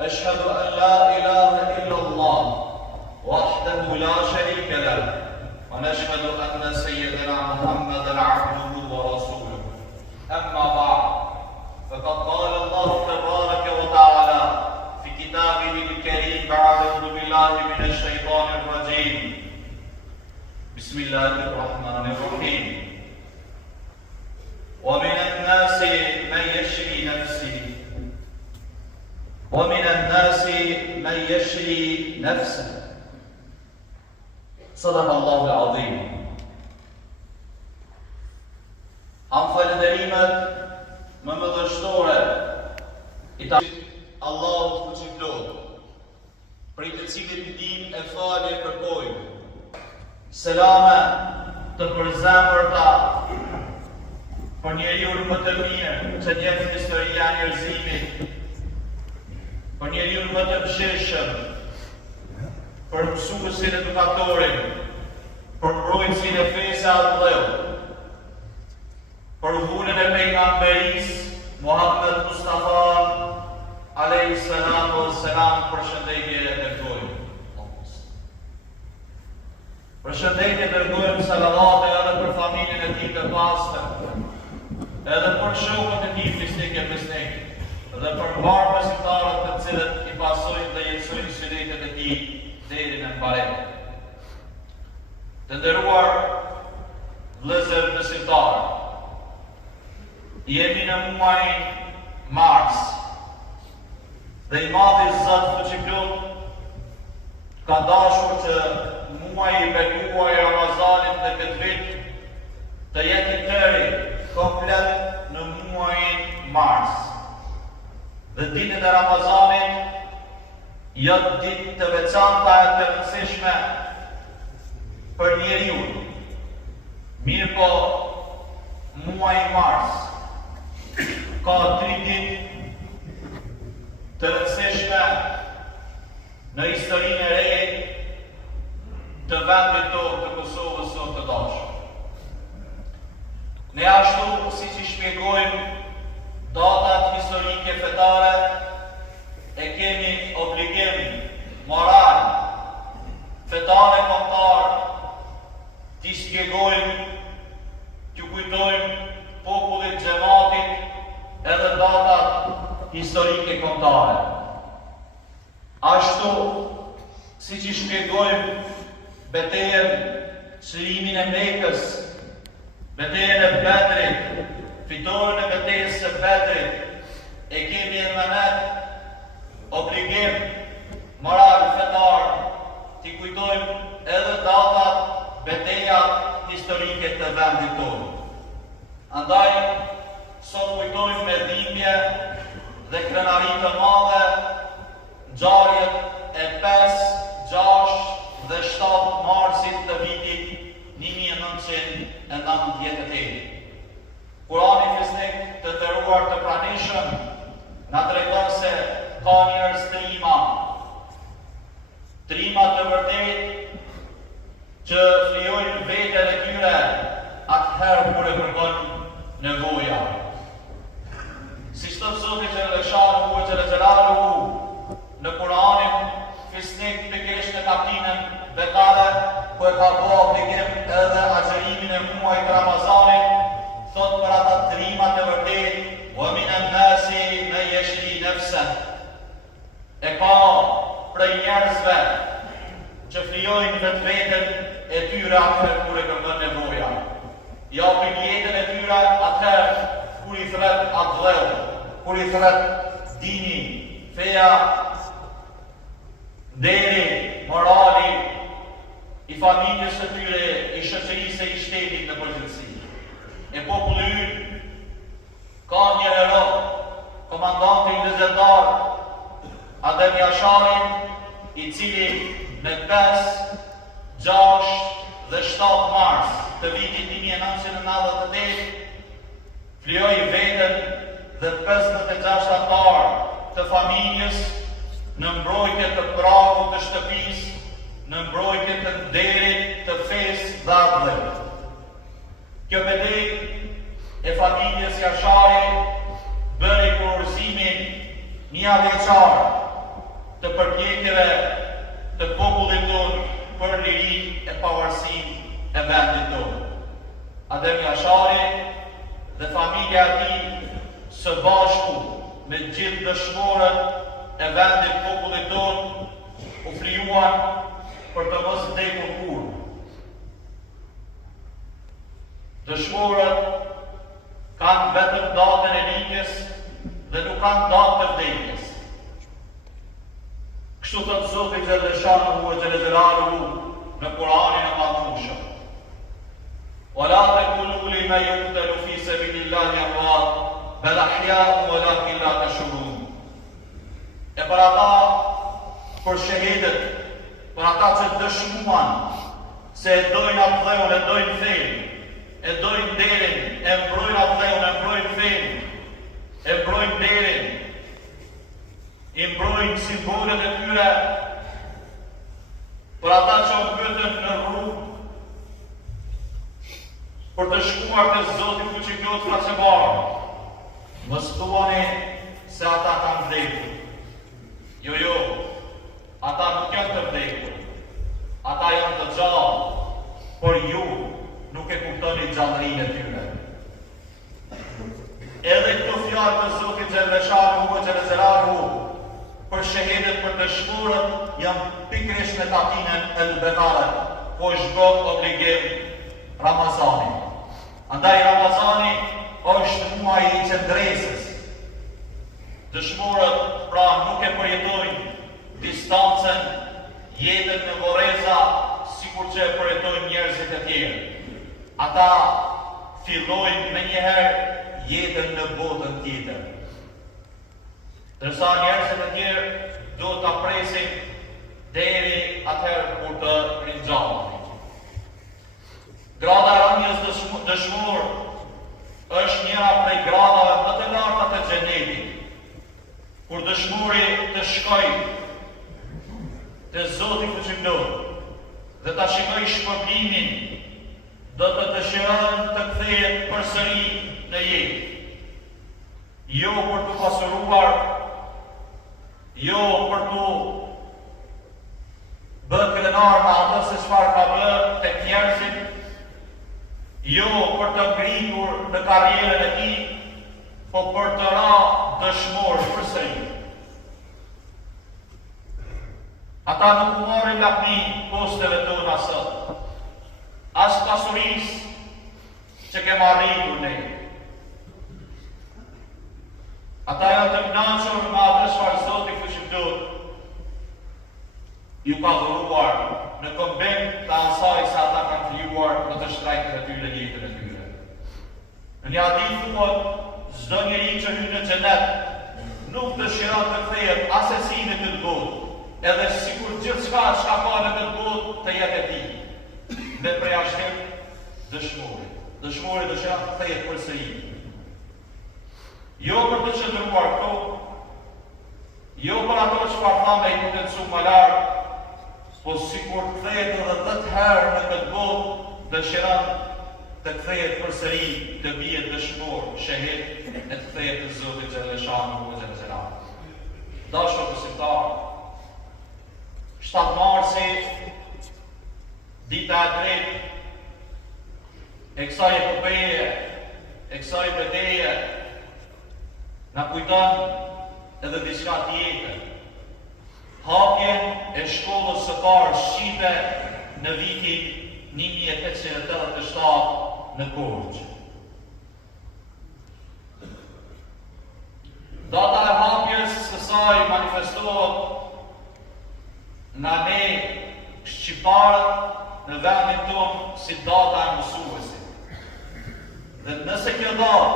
أشهد أن لا إله إلا الله وحده لا شريك له ونشهد أن سيدنا محمدا عبده ورسوله أما بعد فقد قال الله تبارك وتعالى في كتابه الكريم بعد أعوذ بالله من الشيطان الرجيم بسم الله الرحمن الرحيم ومن الناس من يشري نفسه صدق الله العظيم. Am falënderimet më mëdhështore i Allahut fuqiplot, prej të cilit ndihmë e falje kërkojmë. Selame të përzemërta për njeriu më të mirë që njeh historia e njerëzimit, për njeriu më të mëshirshëm, për mësuesin edukatorin, për mbrojtësin e fesë Allahu, për hunën e pejgamberisë Muhammed Mustafa alayhi salatu wassalam, përshëndetje e dërgojmë. Përshëndetje dërgojmë salavate edhe për familjen e tij të pastër, edhe për shokët e tij fisnik e besnik, dhe për mbarë besimtarët të cilët i pasojnë dhe jetësojnë sunetet e tij deri në mbarem. Të nderuar vëllezër besimtarë, jemi në muajin mars dhe i madhi Zot fuqiplot ka dashur që muaji i bekuar i Ramazanit dhe këtë vit të jetë i tëri komplet në muajin mars. Dhe ditët e Ramazanit janë ditë të veçanta e të rëndësishme për njeriu. Mirë po, muaji mars ka 3 ditë të rëndësishme në historinë e re të vendit tonë të Kosovës së të dashur. Ne ashtu siç i shpjegojmë datat historike fetare, e kemi obligim moral, fetare kombëtar, t'i shpjegojmë, t'ju kujtojmë popullit xhamatit edhe datat historike kombëtare. Ashtu, siç i shpjegojmë betejën çlimin e Mekës, betejën e Bedrit, fitoren e betejës së Bedrit, e kemi emanet, obligim moral fetar, t'i kujtojmë edhe datat, betejat historike të vendit tonë. Andaj, sot kujtojmë me dhimbje dhe krenari të madhe ngjarjet e 5, 6 dhe 7 marsit të vitit 1998. Kurani fisnik të nderuar të pranishëm na tregon se ka njerëz trima të vërtet që flijojnë veten e tyre atëherë kur e kërkon nevoja. Si thot Zoti xhaleshahu xhelaluhu në Kur'anin fisnik pikërisht në kapitullin Bekare, ku e ka bërë obligim edhe agjërimin e muajit Ramazanit, thot për ata trima të vërtet, wa minan nasi man yashri nafsan. E ka prej njerëzve që flijojnë vetveten e tyre atëherë kur e kërkon nevoja. Japin jetën e tyre atëherë kur i thret atë, kur i thret dini, feja, deri, morali i familjes së tyre, i shoqërisë e i shtetit në përgjithësi. E populli ynë ka një hero, komandanti ndërkombëtar Adem Jasharin, i cili me 5, 6 dhe 7 mars të vitit 1998 flijoi veten dhe 56 anëtar të familjes në mbrojtje të pragut të shtëpisë, në mbrojtje të nderit të fesë dhe ardhët. Kjo betejë e familjes Jashari bëri kurorëzimin një vjeçar të përpjekjeve të popullit tonë për liri e pavarësinë e vendit tonë. Adem Jashari dhe familja e tij së bashku me gjithë dëshmorët e vendit popullit tonë u frijuan për të mos vdekur kurrë. Dëshmorët kanë vetëm datën e linjës dhe nuk kanë datë të vdekjes. Kështu thot Zoti Xheleshanuhu ve Xhelelaluhu në Kur'anin e Madhëshëm. وَلَا تَقُولُوا لِمَنْ يُقْتَلُ فِي سَبِيلِ اللَّهِ أَمْوَاتٌ بَلْ أَحْيَاءٌ وَلَكِنْ لَا تَشْعُرُونَ. E për ata, për shahidët, për ata që dëshmuan se e dojnë atë dheun, e dojnë fenë, e dojnë derin, e mbrojnë atë dheun, e mbrojnë fenë, e mbrojnë derin, i mbrojnë simbolet e tyre, për ata që mbëtën në rrugë, për të shkuar të Zoti fuqiplot faqebar, mos thuani se ata kanë vdekur. Jo, ata nuk janë të vdekur, ata janë të gjallë, por ju nuk e kuptoni gjallërinë e tyre. Edhe këto fjalë të Zotit Xheleshanuhu ve Xhelelaluhu për shahidët, për dëshmorët, janë pikërisht në tatinën e Bekaret, ku është bërë obligim Ramazani. Andaj Ramazani është muaj i qëndresës. Dëshmorët pra nuk e përjetojnë distancën, jetën në voreza, sikur që e përjetojnë njerëzit e tjerë. Ata fillojnë me njëherë jetën në botën tjetër. Dërsa njerëzit e tjerë do të presin deri atëherë kur të rinjallin. Grada e rënjës dëshmor është njëra prej gradave më të larta të xhenetit, kur dëshmori të shkojë te Zoti fuqiplot dhe ta shikojë shpërblimin, do të dëshiron të kthehet përsëri në jetë. Jo për të pasuruar, jo për të bërë krenar me atë se çfarë ka bërë tek njerëzit, jo për të ngritur në karrierën e tij, po për të ra dëshmor përsëri. Ata nuk marrin lapni posteve tona sot, as pasurisë që kemë arritur ne. Ata janë të kënaqur me atë çfarë Zoti fuqiplot ju ka dhuruar në kombim të asaj se ata kanë krijuar në të shtrajtën e tyre jetën e tyre. Në një hadith thuhet, çdo njeri që hyn në xhenet nuk dëshiron të kthehet as e si në këtë botë, edhe sikur gjithçka çka ka në këtë botë të jetë e tij. Dhe prej ashtim dëshmori. Dëshmori dëshiron të kthehet përsëri. Jo për të qëndruar këto, jo për ato çfarë thamë i potencu më larg, po sikur kthehet edhe 10 herë në këtë botë, dëshiron të kthehet përsëri, të bie dëshmor, shahid, e të kthehet te Zoti Xheleshanuhu ve Xhelelaluhu. Dashur besimtar, 7 marsi, dita e tretë e kësaj epopeje, e kësaj betejë, na kujton edhe diçka tjetër. Hapjen e shkollës së parë shqipe në vitin 1887 në Korçë. Data e hapjes së saj manifestohet nga ne shqiptarët në vendin tonë si data e mësuesit. Dhe nëse kjo datë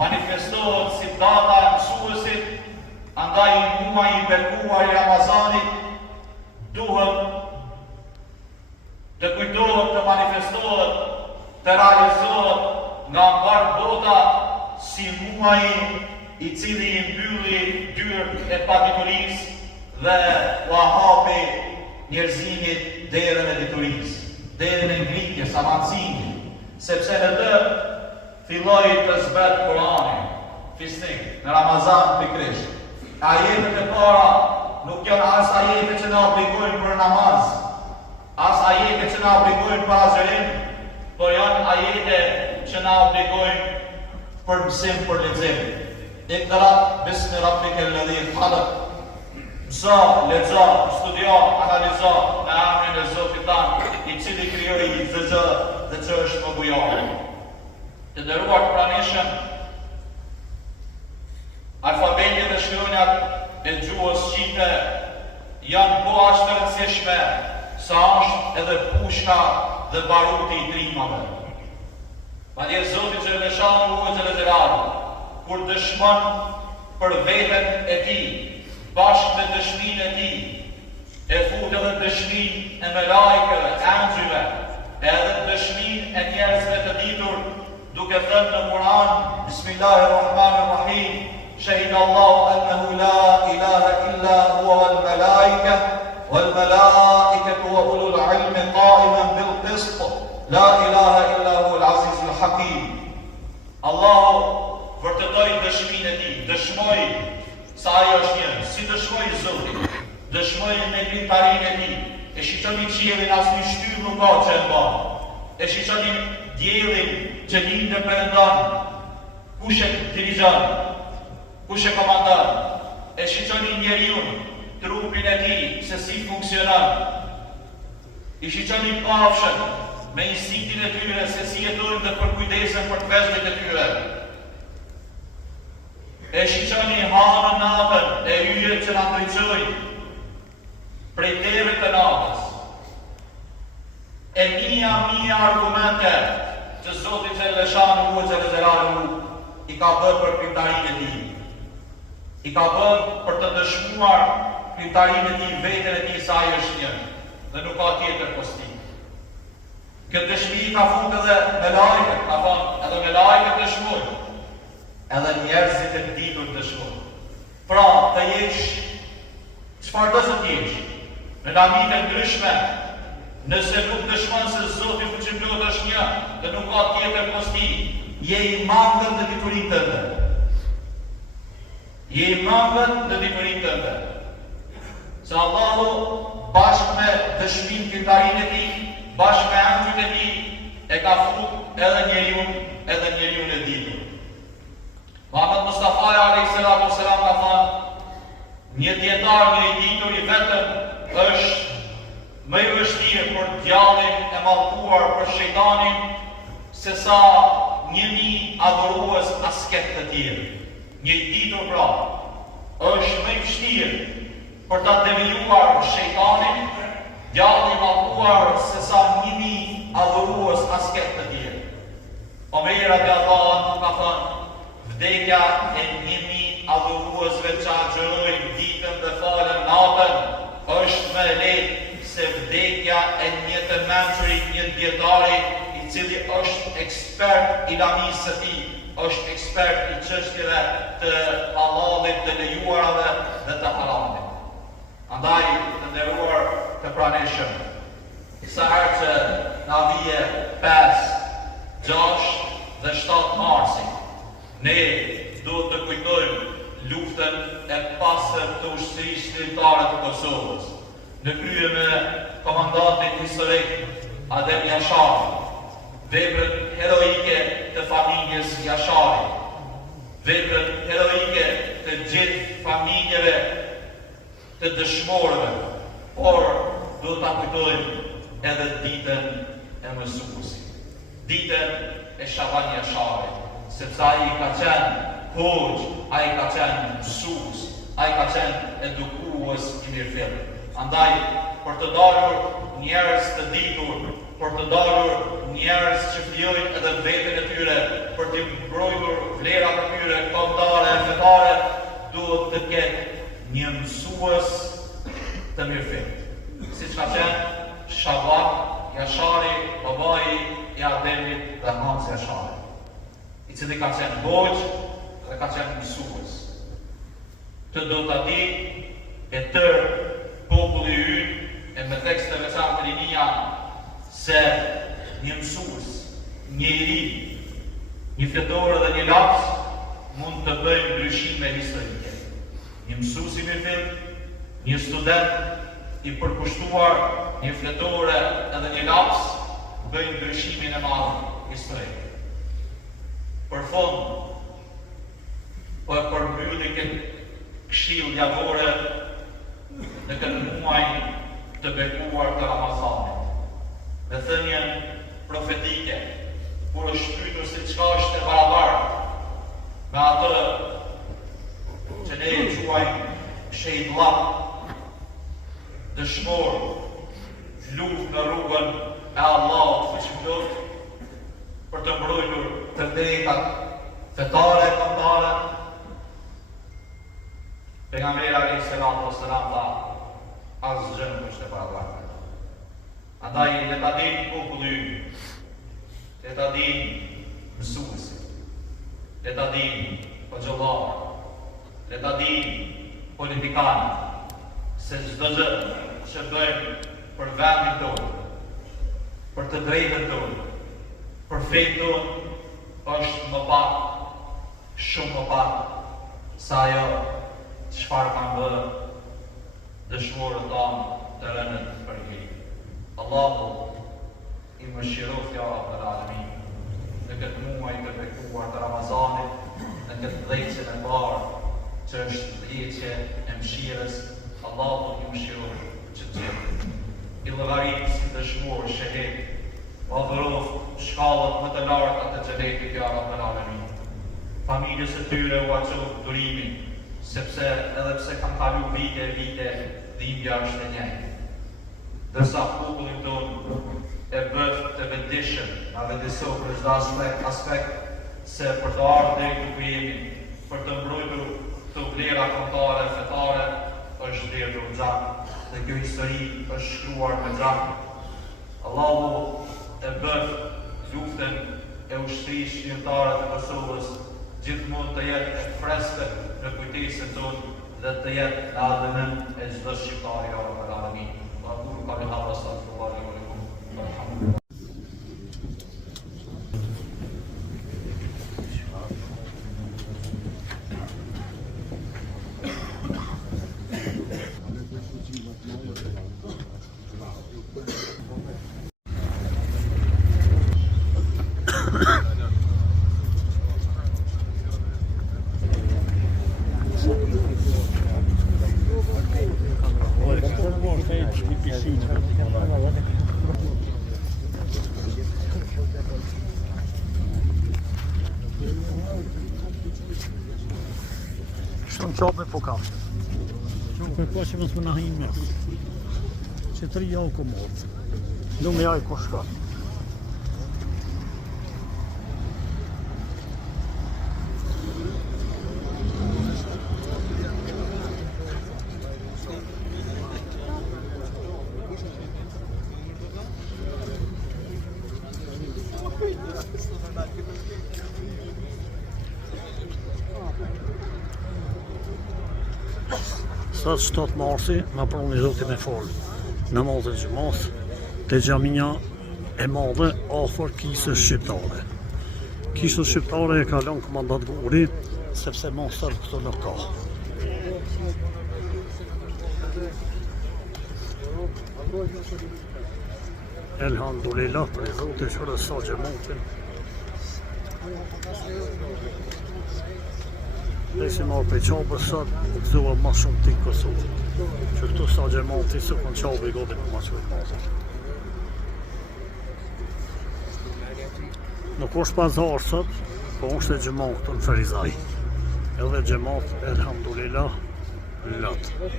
manifestohet si data e mësuesit, andaj muaj i bekuar i Ramazanit duhet të kujtohet, të manifestohet, të realizohet nga mbar bota si muaj i cili i mbylli dyert e paditurisë dhe u hapi njerëzimit derën e diturisë, derën e ngritjes, avancimit, sepse në të filloi të zbret Kurani, fisnik, në Ramazan pikërisht. ajetet e para nuk janë as ajetet që na obligojnë për namaz, as ajetet që na obligojnë për agjerim, por janë ajetet që na obligojnë për mësim, për lexim. Iqra bismi rabbika alladhi khalaq. Mëso, lexo, studio, analizo në emrin e Zotit tanë, i cili krijoi çdo gjë dhe që është më bujare. Të nderuar të pranishëm, alfabetet dhe shkronjat e gjuhës shqipe janë po aq të rëndësishme sa është edhe pushka dhe baruti i trimave. Madje Zoti xhaleshanu u xhaleshanu kur dëshmon për veten e tij, bashkë me dëshminë e tij, e fut edhe dëshminë e melajkeve, angjëve, edhe dëshminë e njerëzve të ditur, duke thënë në Kur'an, Bismillahirrahmanirrahim, شهد الله أنه لا إله إلا هو والملائكة وأولو العلم قائما بالقسط لا إله إلا هو العزيز الحكيم. Allah vërtetoi dëshminë e tij, dëshmoi sa ajo është një, si dëshmoi Zoti, dëshmoi me krijtarinë e tij, e shiqoni qiellin asnjë shtyp nuk ka që e bën, e shiqoni diellin që lindë perëndon, kush e dirigjon, kush e komandon, e shiqoni njeriu, trupin e tij, se si funksionon, i shiqoni kafshët, me instinktin e tyre, se si jetojnë dhe përkujdesen për të vezmet e tyre. E shiqoni hanën natën e yjet që na ndriçojnë prej teve të natës. E mia argumente që Zoti xhaleshanu u xhaleshanu i ka bërë për krijtarinë e tij. I ka bërë për të dëshmuar krijtarinë e tij, veten e tij sa ai është një, dhe nuk ka tjetër post tij. Këtë dëshmi ka fut edhe me lajket, ka thonë edhe me lajket dëshmojnë, edhe njerëzit e ditur dëshmojnë. Pra, të jesh, çfarë do të jesh, në namite ndryshme, nëse nuk dëshmon se Zoti fuqiplot është një, dhe nuk ka tjetër post tij, je i mangët në diturinë tënde. Je i mangët në diturinë tënde. Se Allahu bashkë me dëshminë krijtarinë e tij, bashkë me angjëjt e tij, e ka fut edhe njeriu e ditur. Muhammed Mustafa alayhi salatu wasalam ka thënë, një dietar një i ditur i vetëm është më i vështirë për djallin e mallkuar për shejtanin se sa 1000 adhurues asket të tjerë. Një i ditur pra është më i vështirë për ta devijuar shejtanin, djalli i mallkuar se sa 1000 adhurues asket të tjerë. Omer radiallahu anhu ka thënë, vdekja e 1000 adhuruesve që agjërojnë ditën dhe falen natën është më e lehtë se vdekja e një të mençurit, një dietari i cili është ekspert i lamisë së tij, është ekspert i çështjeve të halalit, të lejuarave dhe të haramit. Andaj, të nderuar të pranishëm, sa herë që na vije 5, 6 dhe 7 marsi, ne do të kujtojmë luftën e pastër të ushtrisë ligjare të Kosovës, në krye me komandantin historik Adem Jashari, veprën heroike të familjes Jashari, veprën heroike të gjithë familjeve të dëshmorëve, por do ta kujtojmë edhe ditën e mësuesit, ditën e Shaban Jasharit, sepse ai ka qenë hoxh, ai ka qenë mësues, ai ka qenë edukues i mirëfillt. Andaj, për të dalur njerëz të ditur, për të dalur njerëz që flijojnë edhe veten e tyre, për të mbrojtur vlerat e tyre kombëtare e fetare, duhet të ketë një mësues të mirëfillt. Siç ka qenë Shaban Jashari, babai i Ademit dhe Hans Jashari, i cili ka qenë hoxh dhe ka qenë mësues. Të do ta di e tërë populli ynë e me tekste të veçantë të rinia se një mësues, një i ri, një fletore dhe një laps mund të bëjnë ndryshime historike. një mësues i mirëfill, një student i përkushtuar, një fletore edhe një laps, bëjnë ndryshimin e madh historik. Për fond, po e përmbylli këtë këshill javore në këtë muaj të bekuar të Ramazanit. Me thënien profetike, kur është shpytur se çka është e barabartë me atë që ne e quajmë shejtllap, dëshmor, luftë në rrugën e Allahut fuqiplot për të mbrojtur të drejtat fetare e kombëtare. Pejgamberi alayhis salam tha, asgjë nuk është e barabartë. Andaj le ta dinë populli ynë, le ta dinë mësuesit, le ta dinë hoxhallarët, le ta dinë politikanët, se çdo gjë që bëjmë për vendin tonë, për të drejtën tonë, për fenë tonë, është më pak, shumë më pak, sa ajo çfarë kanë bërë dëshmorët tanë të rënë për hi. Allahu i mëshiroft ja Rabbel Alamin në këtë muaj të bekuar të Ramazanit, në këtë dhejqen e parë që është dhjeqe e mëshirës. Allahu i mëshiroft që të gjithë, i llogarit si dëshmor, shahid, o dhëroft shkallët më të larta të xhenetit ja Rabbel Alamin. Familjes së tyre u aqoft durimin, sepse edhe pse kanë kalu vite, dhimbja është e njëjtë. Dërsa popullin tonë e bëf të vendishëm, na vendisoj për çdo aspekt, se për të ardhur deri ku jemi, për të mbrojtur këto vlera kombëtare fetare, është derdhur xham, dhe kjo histori është shkruar me xham. Allahu e bëf luftën e ushtrisë shqiptare të Kosovës gjithmonë të jetë e freskët në kujtesën tonë dhe të jetë në adhënën e çdo shqiptari ja Rabbel Alamin. Aqulu qawli hadha astaghfirullahi li wa lakum. Alhamdulillah. Shumë qabe po kam. Shumë po që mos më nahim me. Që 3 javë ku morë. Do me jaj ku shka. Sot 7 marsi, nga proni Zoti me folë në namazin xhumas te xhamia e madhe afër kisës shqiptare. Kishën shqiptare e ka lënë komandant Guri sepse mos sot këto nuk ka. Elhamdulillah për Zotin që sa xhamatin. Dhe si marrë për qabës sot, këzua ma shumë t'i Kosovë. Që këtu sa gjemati së kënë qabë i godin ma që vetë mazër. Nuk është pazar sot, po është e gjemat të në Ferizaj. Edhe gjemat, elhamdulillah, latë.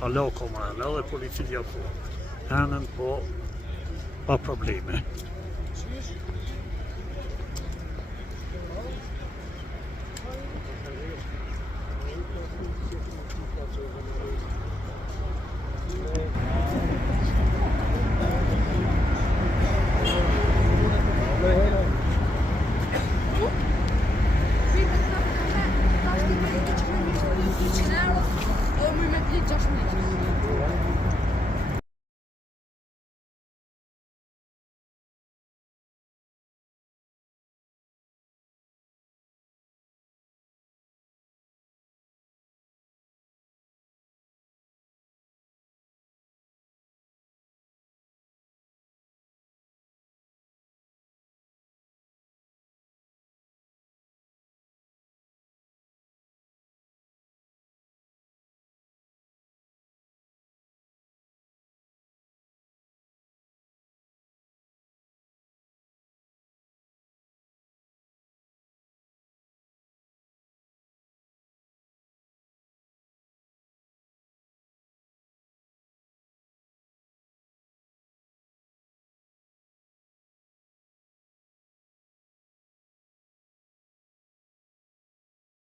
Hala komërën, edhe policia po. Enën po, pa probleme.